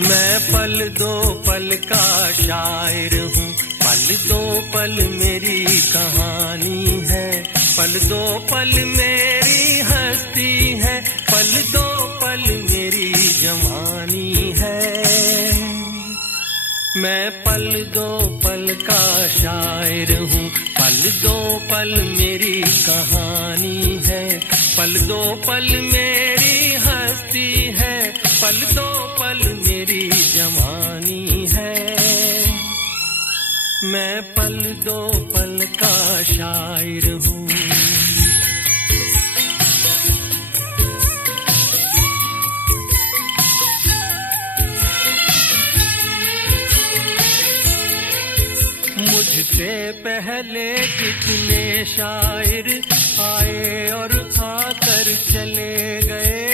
मैं पल दो पल का शायर हूँ, पल दो पल मेरी कहानी है, पल दो पल मेरी हस्ती है, पल दो पल मेरी जवानी है। मैं पल दो पल का शायर हूँ, पल दो पल मेरी कहानी है, पल दो पल मेरी हस्ती है, पल दो पल मेरी जवानी है। मैं पल दो पल का शायर हूँ। मुझसे पहले कितने शायर आए और आकर चले गए,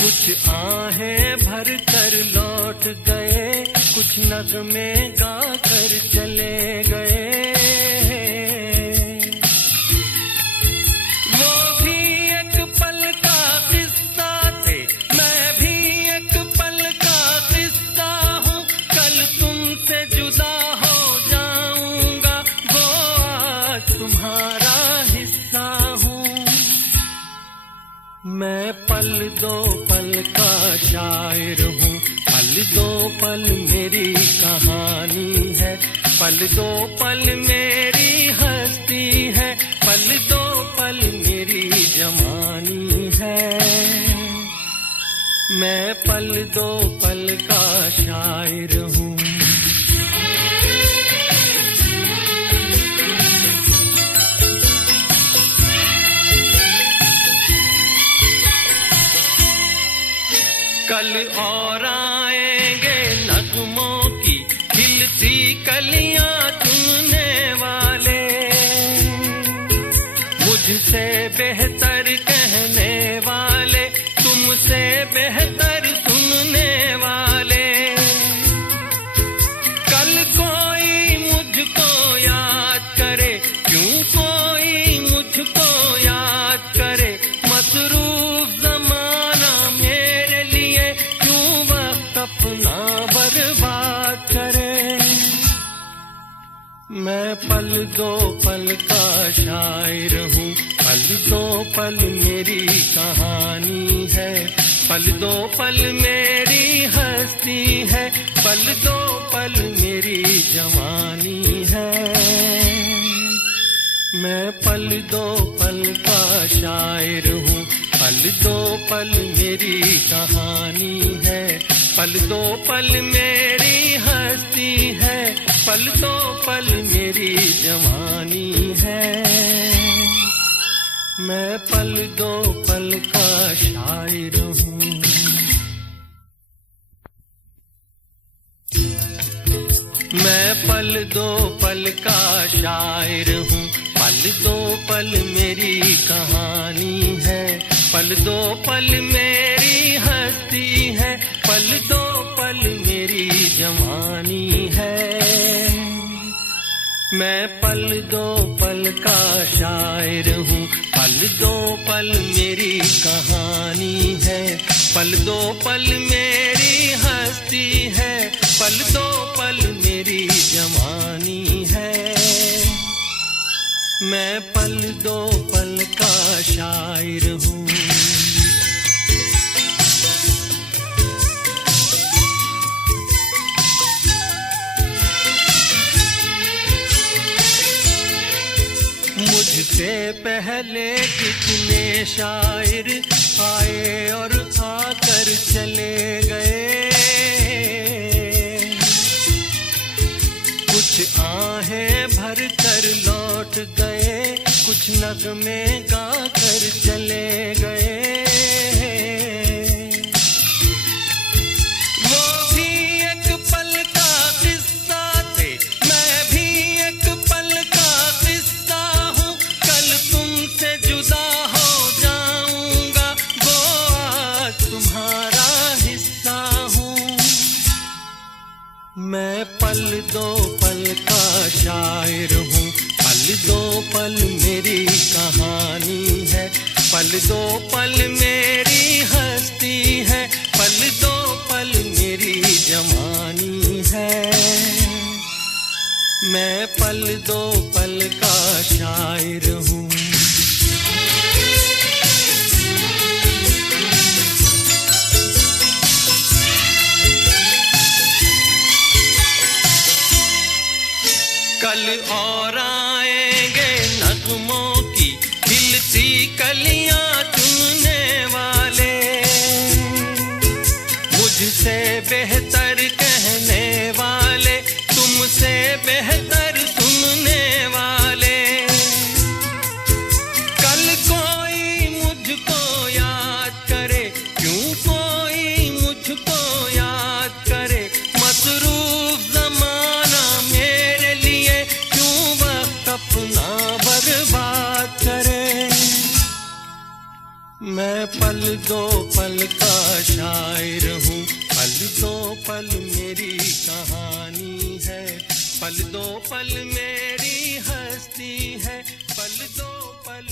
कुछ आहें भर कर लौट गए, कुछ नगमे गा कर चले गए। वो भी एक पल का किस्सा थे, मैं भी एक पल का किस्सा हूँ, कल तुमसे जुदा हो जाऊंगा, वो आज तुम्हारा हिस्सा हूँ। मैं पल दो पल का शायर हूँ, पल दो पल मेरी कहानी है, पल दो पल मेरी हस्ती है, पल दो पल मेरी जवानी है। मैं पल दो पल का शायर हूँ। कल और आएंगे नगमों की खिलती कलियां चुनने वाले, मुझसे बेहतर कहने वाले, तुमसे बेहतर सुनने वाले। कल कोई मुझको याद करे, क्यों कोई मुझको याद करे, मसरूफ जमाना मेरे लिए क्यों वक्त अपना बर्बाद करे। मैं पल दो पल का शायर हूँ, पल दो पल मेरी कहानी है, पल दो पल मेरी हस्ती है, पल दो पल मेरी जवानी है। मैं पल दो पल का शायर हूँ, पल दो पल मेरी कहानी है, पल दो पल मेरी हस्ती है, पल दो पल मेरी जवानी है। मैं पल दो पल का शायर हूँ। मैं पल दो पल का शायर हूँ, पल दो पल मेरी कहानी है, पल दो पल मेरी हस्ती है, पल दो पल मेरी जवानी है। मैं पल दो पल का शायर हूँ, पल दो पल मेरी कहानी है, पल दो पल मेरी हस्ती है, पल दो पल मेरी जवानी है। मैं पल दो पल का शायर हूँ। मुझसे पहले कितने शायर आए और आकर चले गए, कुछ आहें भर कर लौट गए, कुछ नगमे गा कर चले गए। वो भी एक पल का किस्सा थे, मैं भी एक पल का किस्सा हूँ, कल तुमसे जुदा हो जाऊंगा, वो आज तुम्हारा हिस्सा हूँ। मैं पल दो पल का शायर हूँ, पल दो पल मेरी कहानी है, पल दो पल मेरी हंसी मैं पल दो पल का शायर हूँ। कल और आएंगे नगमों की खिलती कलियां चुनने वाले, मुझसे बेहतर कहने वाले, तुमसे बेहतर सुनने वाले। कल कोई मुझको याद करे, क्यों कोई मुझको याद करे, मसरूफ जमाना मेरे लिए क्यों वक्त अपना बर्बाद करे। मैं पल दो पल का शायर हूँ, पल दो पल मेरी कहानी है, पल दो पल मेरी हस्ती है, पल दो पल